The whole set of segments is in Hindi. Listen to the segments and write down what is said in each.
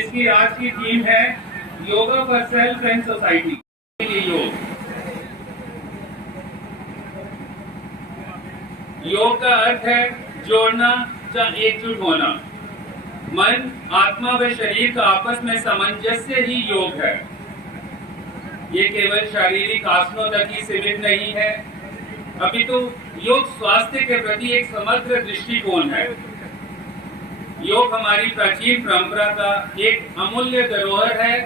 जिसकी आज की थीम है yoga for self and society. योग का अर्थ है जोड़ना या एकजुट होना। मन, आत्मा व शरीर का आपस में सामंजस्य ही योग है। ये केवल शारीरिक आसनों तक ही सीमित नहीं है, अपितु योग स्वास्थ्य के प्रति एक समग्र दृष्टिकोण है। योग हमारी प्राचीन परंपरा का एक अमूल्य धरोहर है,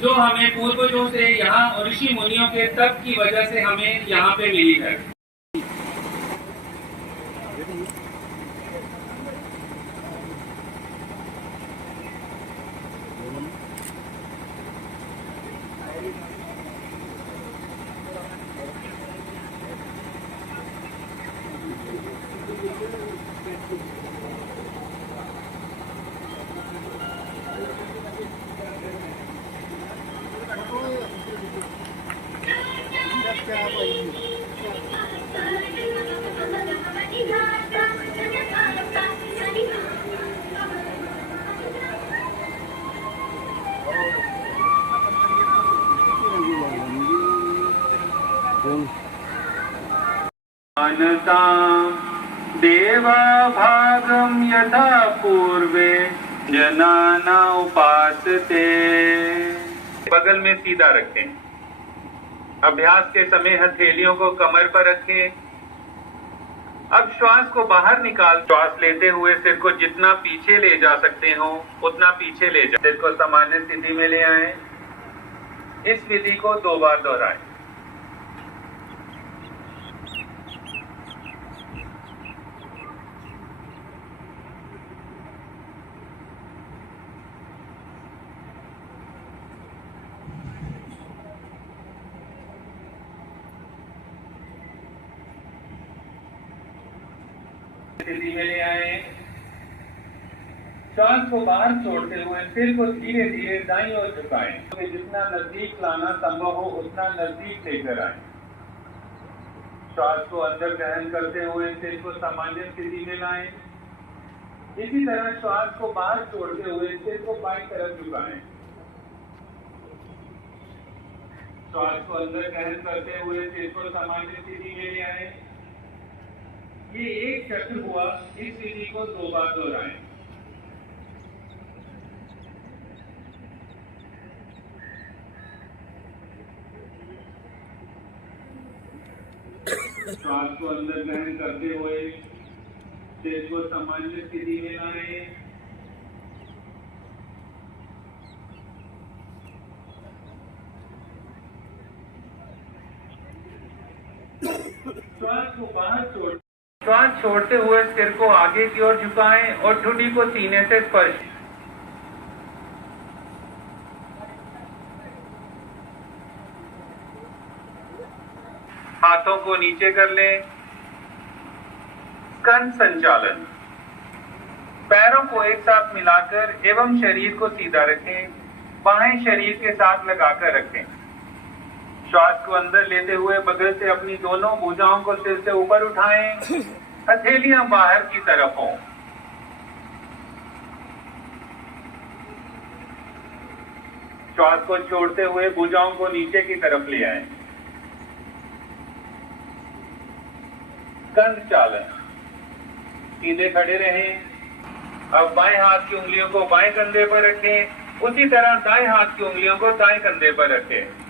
जो हमें पूर्वजों से यहाँ ऋषि मुनियों के तप की वजह से हमें यहाँ पे मिली है। देवा भागम यथा पूर्वे जनाना उपासते। बगल में सीधा रखें। अभ्यास के समय हथेलियों को कमर पर रखें। अब श्वास को बाहर निकाल। श्वास लेते हुए सिर को जितना पीछे ले जा सकते हो उतना पीछे ले जाए। सिर को सामान्य स्थिति में ले आए। इस विधि को 2 बार दोहराएं। स्थिति में ले आए। श्वास को बाहर छोड़ते हुए सिर को धीरे धीरे दाईं ओर झुकाएं। तो जितना नजदीक लाना संभव हो उतना नजदीक लेकर आए। श्वास को अंदर ग्रहण करते हुए सिर को सामान्य स्थिति में लाएं। इसी तरह श्वास को बाहर छोड़ते हुए सिर को बाईं तरफ झुकाएं। श्वास को अंदर ग्रहण करते हुए सिर को सामान्य स्थिति में ले आए। ये एक चक्र हुआ। इस विधि को 2 बार दोहराएं। श्वास को अंदर ग्रहण करते हुए सिर को सामान्य स्थिति में लाएं। श्वास को बाहर छोड़। श्वास छोड़ते हुए सिर को आगे की ओर झुकाएं और ठुड्डी को सीने से स्पर्श। हाथों को नीचे कर लें। स्कंद संचालन। पैरों को एक साथ मिलाकर एवं शरीर को सीधा रखें। बाहें शरीर के साथ लगाकर रखें। श्वास को अंदर लेते हुए बगल से अपनी दोनों भुजाओं को सिर से ऊपर उठाएं। हथेलियां बाहर की तरफ हों। श्वास को छोड़ते हुए भुजाओं को नीचे की तरफ ले आएं। स्कंद चालन। सीधे खड़े रहें। अब बाएं हाथ की उंगलियों को बाएं कंधे पर रखें। उसी तरह दाएं हाथ की उंगलियों को दाएं कंधे पर रखें।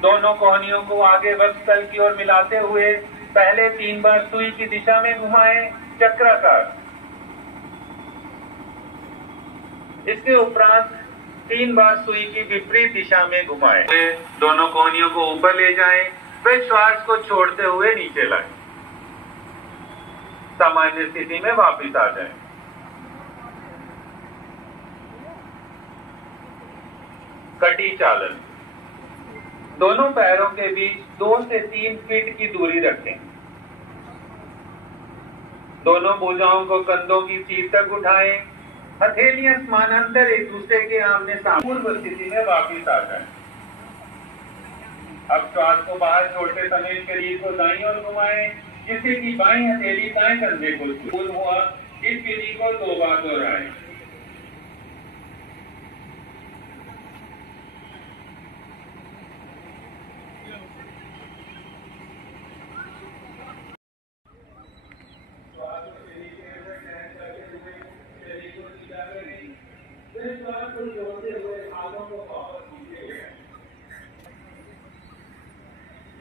दोनों कोहनियों को आगे वक्षस्थल की ओर मिलाते हुए पहले 3 बार सुई की दिशा में घुमाएं, चक्राकार। इसके उपरांत 3 बार सुई की विपरीत दिशा में घुमाएं। दोनों कोहनियों को ऊपर ले जाएं, फिर श्वास को छोड़ते हुए नीचे लाएं। सामान्य स्थिति में वापस आ जाएं। कटी चालन। दोनों पैरों के बीच 2 से 3 फीट की दूरी रखें। दोनों भुजाओं को कंधों की सीध तक उठाएं। हथेलियां समानांतर एक दूसरे के आमने सामने। पूर्व स्थिति में वापस आ जाएं। अब श्वास को बाहर छोड़ते समय शरीर को दाईं ओर घुमाएं, जिससे कि बाईं हथेली दाएं कंधे को छूए। हुआ। इस विधि को 2 बार दोहराएं। कुछ जोड़ते हुए हाथों को वापस खींचे हुए हैं।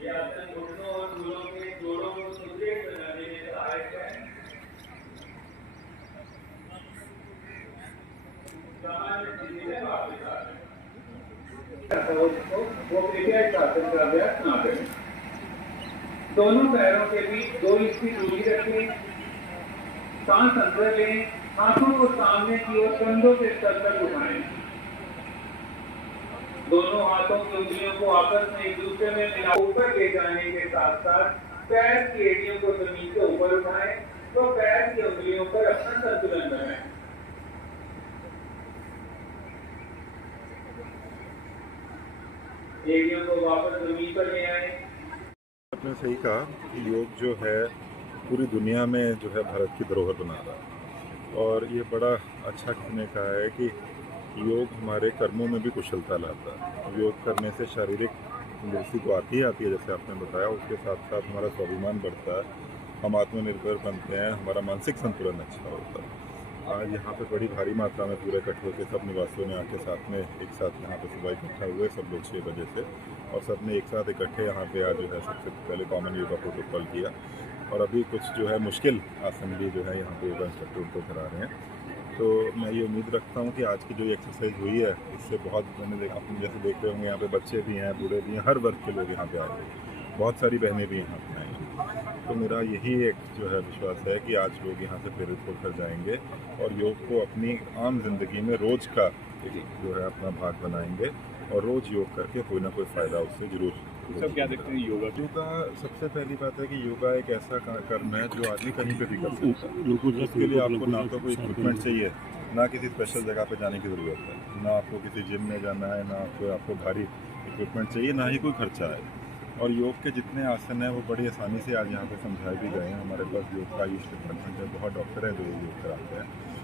ये आसन घुटनों और धूलों के जोड़ों को सुदृढ़ बनाने में सहायक है। सामान्य स्थिति में वापस आ जाए। वो क्रिकेट आसन का अभ्यास ना करें। दोनों पैरों के बीच 2 इंच की दूरी रखें। सांस अंदर लें, हाथों को सामने की ओर कंधों के स्तर तक उठाएं। दोनों हाथों की उंगलियों को आपस में एक दूसरे में मिला ऊपर ले जाने के साथ साथ पैर की एड़ियों को जमीन से ऊपर उठाएं तो पैर की उंगलियों पर अपना संतुलन बनाएं। एड़ियों को वापस जमीन पर ले आए। आपने सही कहा कि योग जो है पूरी दुनिया में जो है भारत की धरोहर बना रहा है और ये बड़ा अच्छा कहने का है कि योग हमारे कर्मों में भी कुशलता लाता है। योग करने से शारीरिक तंदुरुस्ती तो आती है जैसे आपने बताया, उसके साथ साथ हमारा स्वाभिमान बढ़ता है, हम आत्मनिर्भर बनते हैं, हमारा मानसिक संतुलन अच्छा होता है। आज यहाँ पे बड़ी भारी मात्रा में पूरे इकट्ठे होकर सब निवासियों ने आके साथ में एक साथ यहाँ पे सुबह इकट्ठा हुए सब लोग 6 बजे से, और सब ने एक साथ इकट्ठे यहाँ पे आज जो है सबसे पहले कॉमन योगा प्रोटोकॉल किया और अभी कुछ जो है मुश्किल आसन भी जो है यहाँ पे योगा इंस्ट्रक्टर उनको करा रहे हैं। तो मैं ये उम्मीद रखता हूँ कि आज की जो एक्सरसाइज हुई है इससे बहुत मैंने आपने जैसे देख रहे होंगे यहाँ पे बच्चे भी हैं, बूढ़े भी हैं, हर वर्ग के लोग यहाँ पे आए हैं, बहुत सारी बहनें भी यहाँ पे आई हैं। तो मेरा यही एक जो है विश्वास है कि आज लोग यहाँ से प्रेरित होकर जाएंगे और योग को अपनी आम जिंदगी में रोज का जो है अपना भाग बनाएंगे और रोज योग करके कोई ना कोई फ़ायदा उससे जरूर। सब क्या देखते हैं योगा? सबसे पहली बात है कि योगा एक ऐसा कर्म है जो आदमी कहीं पे भी कर सकता है। उसके लिए आपको ना तो कोई इक्विपमेंट चाहिए, ना किसी स्पेशल जगह पे जाने की ज़रूरत है, ना आपको किसी जिम में जाना है, ना आपको भारी इक्विपमेंट चाहिए, ना ही कोई खर्चा है। और योग के जितने आसन हैं वो बड़ी आसानी से आज यहाँ पे समझाए भी गए हैं। हमारे पास योग का आयुष डिपार्टमेंट है, बहुत डॉक्टर हैं जो योग कराते हैं।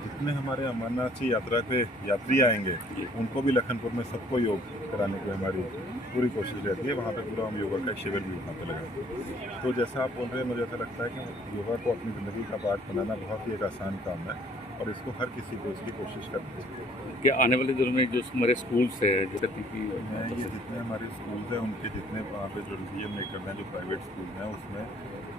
जितने हमारे अमरनाथ की यात्रा पे यात्री आएंगे उनको भी लखनपुर में सबको योग कराने की हमारी पूरी कोशिश रहती है। वहाँ पे पूरा हम योगा का शिविर भी वहाँ पे लगाएंगे। तो जैसा आप बोल रहे हैं, मुझे ऐसा लगता है कि योगा को अपनी ज़िंदगी का पार्ट बनाना बहुत ही एक आसान काम है और इसको हर किसी को इसकी कोशिश करनी चाहिए। क्या आने वाले दिनों में जो हमारे स्कूल्स है जो ये जितने हमारे स्कूल्स हैं उनके जितने वहाँ पे जो डिसीजन मेकर हैं, जो प्राइवेट स्कूल हैं, उसमें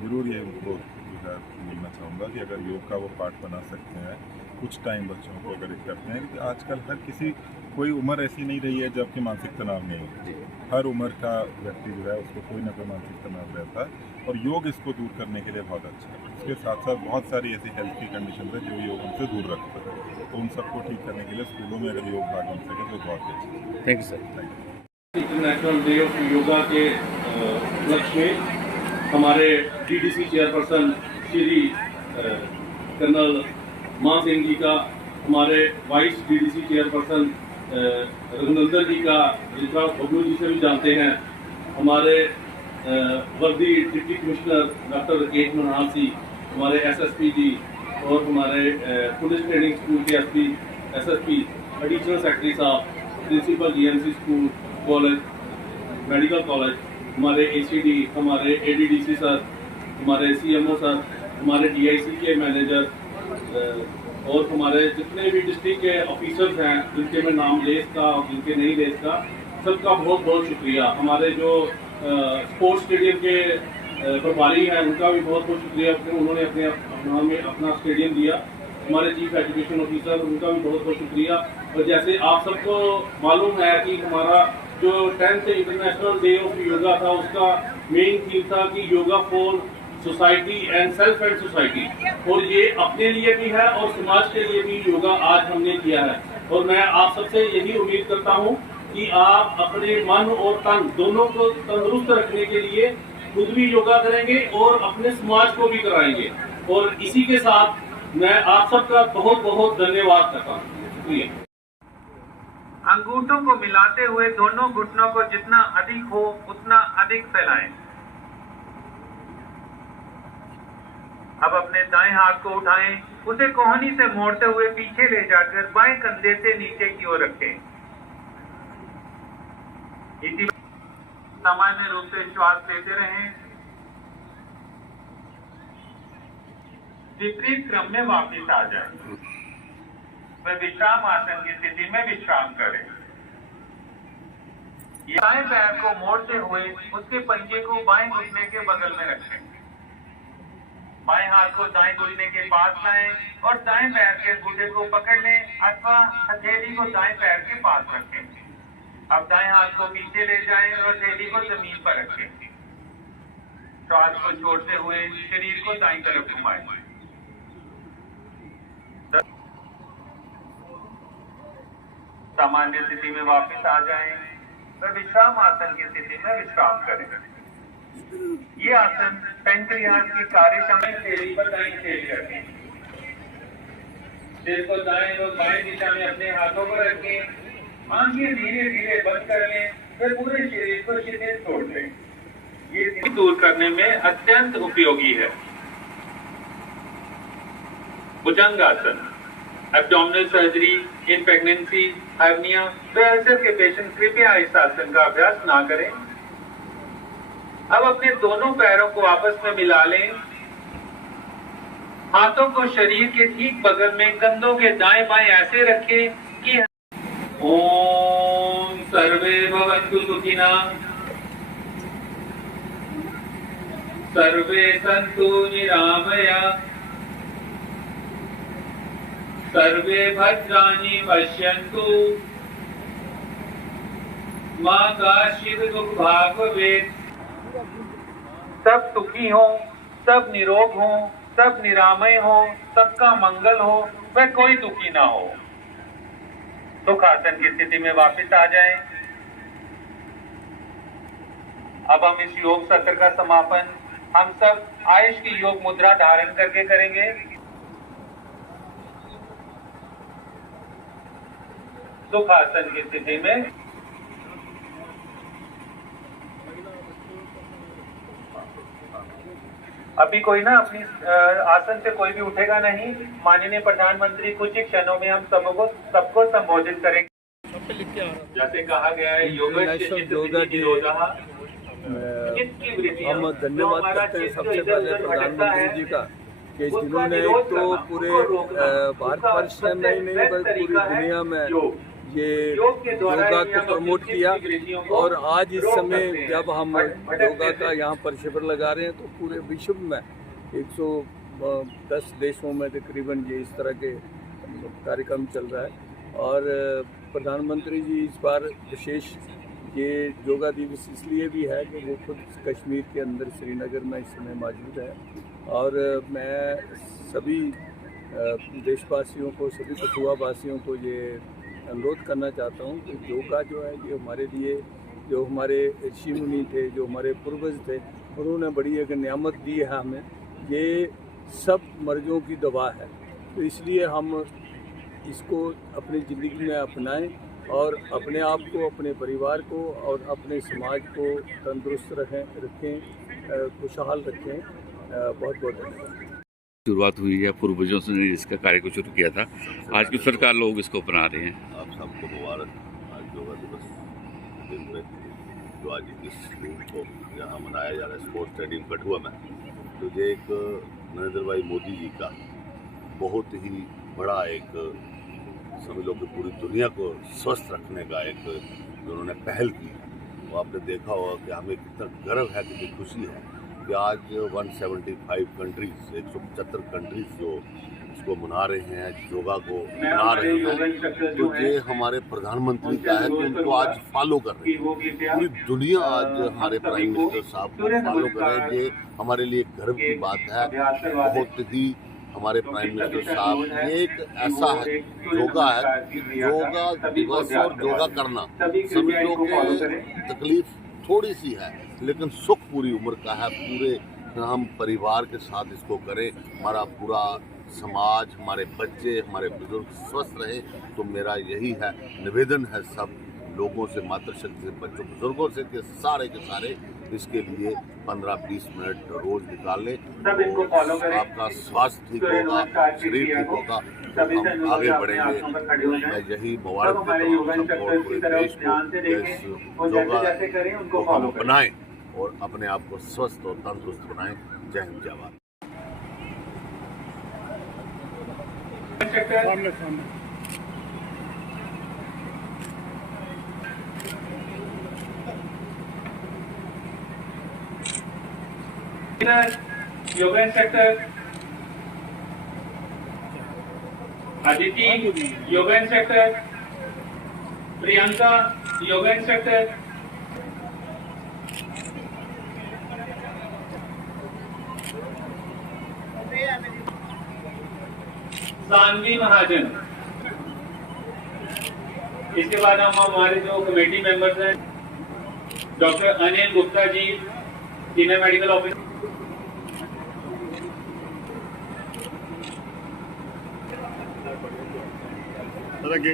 ज़रूर ये उनको जो है बोलना चाहूँगा कि अगर योग का वो पार्ट बना सकते हैं कुछ टाइम बच्चों को अगर करते हैं, क्योंकि आजकल हर किसी कोई उम्र ऐसी नहीं रही है जबकि मानसिक तनाव नहीं है। हर उम्र का व्यक्ति जो है उसको कोई ना कोई मानसिक तनाव रहता है और योग इसको दूर करने के लिए बहुत अच्छा है। इसके साथ साथ बहुत सारी ऐसी हेल्थ की कंडीशन है जो योग हमसे दूर रखते हैं, तो उन सबको ठीक करने के लिए स्कूलों में अगर योग भाग बन सके तो बहुत अच्छा है। Thank you sir. Thank you. International day of yoga के उपलक्ष्य में हमारे डीडीसी चेयरपर्सन श्री कर्नल मान सिंह जी का, हमारे वाइस डीडीसी चेयरपर्सन रघुनंदन जी का, जिनका बबलू जी से भी जानते हैं, हमारे वर्दी deputy commissioner doctor Rakesh Manhasi, हमारे एसएसपी जी और हमारे पुलिस ट्रेनिंग स्कूल के एसपी एसएसपी, एडिशनल सेक्रेटरी साहब, principal GMC school college medical college, हमारे एसीडी, हमारे एडीडीसी सर, हमारे सीएमओ सर, हमारे डीआईसी के मैनेजर और हमारे जितने भी डिस्ट्रिक्ट के ऑफिसर्स हैं जिनके मैं नाम ले सकता और जिनके नहीं ले सकता, सबका बहुत बहुत शुक्रिया। हमारे जो स्पोर्ट्स स्टेडियम के प्रभारी हैं उनका भी बहुत बहुत शुक्रिया, उन्होंने अपना स्टेडियम दिया। हमारे चीफ एजुकेशन ऑफिसर, उनका भी बहुत बहुत शुक्रिया। और जैसे आप सबको मालूम है कि हमारा जो 10th international day of yoga था उसका मेन थीम था कि yoga for society and self and society, और ये अपने लिए भी है और समाज के लिए भी योगा आज हमने किया है। और मैं आप सबसे यही उम्मीद करता हूँ कि आप अपने मन और तन दोनों को तंदुरुस्त रखने के लिए खुद भी योगा करेंगे और अपने समाज को भी कराएंगे। और इसी के साथ मैं आप सबका बहुत बहुत धन्यवाद करता हूँ। शुक्रिया। अंगूठों को मिलाते हुए दोनों घुटनों को जितना अधिक हो उतना अधिक फैलाएं। अब अपने दाएं हाथ को उठाएं, उसे कोहनी से मोड़ते हुए पीछे ले जाकर बाएं कंधे से नीचे की ओर रखें। इसी सामान्य रूप से श्वास लेते रहें। विपरीत क्रम में वापस आ जाएं। वह विश्राम आसन की स्थिति में विश्राम करें। दाएं पैर को मोड़ते हुए उसके पंजे को बाएं घुटने के बगल में रखें। बाएं हाथ को दाएं घुटने के पास लाएं और दाएं पैर के अंगूठे को पकड़ लें अथवा हथेली को दाएं पैर के पास रखें। अब दाएं हाथ को पीछे ले जाएं और हथेली को जमीन पर रखें। श्वास को छोड़ते हुए शरीर को दाईं तरफ घुमाएं। सामान्य स्थिति में वापस आ जाएं। वह विश्राम आसन की स्थिति में विश्राम करें। ये आसन पेंक्रियाज की कार्य समय शैली पर दाईं शैली रखें। सिर को दाएं और बाएं दिशा में अपने हाथों पर रखें। आंखें धीरे धीरे बंद कर लें। फिर पूरे शरीर को शिथिल छोड़ दें। ये दूर करने में अत्यंत उपयोगी है। भुजंगासन, abdominal surgery in pregnancy, hernia, ulcer के पेशेंट कृपया इस आसन का अभ्यास ना करें। अब अपने दोनों पैरों को आपस में मिला लें। हाथों को शरीर के ठीक बगल में कंधों के दाएं बाएं ऐसे रखें कि ओम सर्वे भवन्तु सुखिनः, सर्वे सन्तु निरामया, सर्वे भद्राणि पश्यन्तु, मा कश्चित् दुःखभाग् भवेत्। सब सुखी हो, सब निरोग हो, सब निरामय हो, सबका मंगल हो, वह कोई दुखी ना हो। सुखासन की स्थिति में वापस आ जाएं। अब हम इस योग सत्र का समापन हम सब आयुष की योग मुद्रा धारण करके करेंगे। सुखासन की स्थिति में अभी कोई ना अपनी आसन से कोई भी उठेगा नहीं। माननीय प्रधानमंत्री कुछ ही क्षणों में हम सबको संबोधित करेंगे। जैसे कहा गया है हम धन्यवाद करते हैं सबसे पहले प्रधानमंत्री जी का कि जिन्होंने एक तो पूरे भारतवर्ष में नहीं बल्कि पूरी दुनिया में ये योगा को प्रमोट किया। और आज इस समय जब हम योगा का यहाँ पर शिविर लगा रहे हैं तो पूरे विश्व में 110 देशों में तकरीबन ये इस तरह के कार्यक्रम चल रहा है। और प्रधानमंत्री जी इस बार विशेष ये योगा दिवस इसलिए भी है कि वो खुद कश्मीर के अंदर श्रीनगर में इस समय मौजूद है। और मैं सभी देशवासियों को, सभी कठुआ वासियों को ये अनुरोध करना चाहता हूँ कि योगा जो है ये हमारे लिए, जो हमारे ऋषि मुनि थे, जो हमारे पूर्वज थे, उन्होंने बड़ी एक नियामत दी है हमें। ये सब मर्जों की दवा है, तो इसलिए हम इसको अपनी ज़िंदगी में अपनाएं और अपने आप को, अपने परिवार को और अपने समाज को तंदुरुस्त रखें, खुशहाल रखें। बहुत बहुत धन्यवाद। शुरुआत हुई है पूर्वजों से इसका कार्य को शुरू किया था, आज की सरकार लोग इसको अपना रहे हैं। आप सबको मुबारक। आज योगा दिवस दिन में जो आज इस दिन को यहाँ मनाया जा रहा है स्पोर्ट्स स्टेडियम कठुआ में, तो ये एक नरेंद्र भाई मोदी जी का बहुत ही बड़ा एक समझ लो कि पूरी दुनिया को स्वस्थ रखने का एक जो उन्होंने पहल की, वो आपने देखा होगा कि हमें कितना गर्व है, कितनी खुशी है कि आज 175 कंट्रीज, 175 कंट्रीज जो इसको मना रहे हैं, योगा को मना रहे हैं। तो ये हमारे प्रधानमंत्री का है कि उनको आज फॉलो कर रहे हैं। पूरी दुनिया आज हमारे प्राइम मिनिस्टर साहब को फॉलो कर रहे हैं। ये हमारे लिए गर्व की बात है। बहुत ही हमारे प्राइम मिनिस्टर साहब, ये एक ऐसा है योगा है कि योगा दिवस और योगा करना समझ लो कि तकलीफ थोड़ी सी है लेकिन सुख पूरी उम्र का है। पूरे हम परिवार के साथ इसको करें, हमारा पूरा समाज, हमारे बच्चे, हमारे बुजुर्ग स्वस्थ रहे। तो मेरा यही है निवेदन है सब लोगों से, मातृशक्ति से, बच्चों बुजुर्गों से कि सारे इसके लिए 15-20 मिनट रोज निकाल लें तो आपका स्वास्थ्य ठीक होगा, शरीर ठीक होगा, तो हम आगे बढ़ेंगे। मैं यही मुबारक देता हूँ सबको और पूरे देश को इस योगा को हम बनाएं और अपने आप को स्वस्थ और तंदुरुस्त बनाएं। जय हिंद, जय Bharat. Yoga instructor Aditi, yoga instructor Priyanka, yoga instructor Sanvi Mahajan. इसके बाद हम हमारे जो कमेटी मेंबर्स हैं, doctor Anil Gupta ji, senior medical officer, तरह के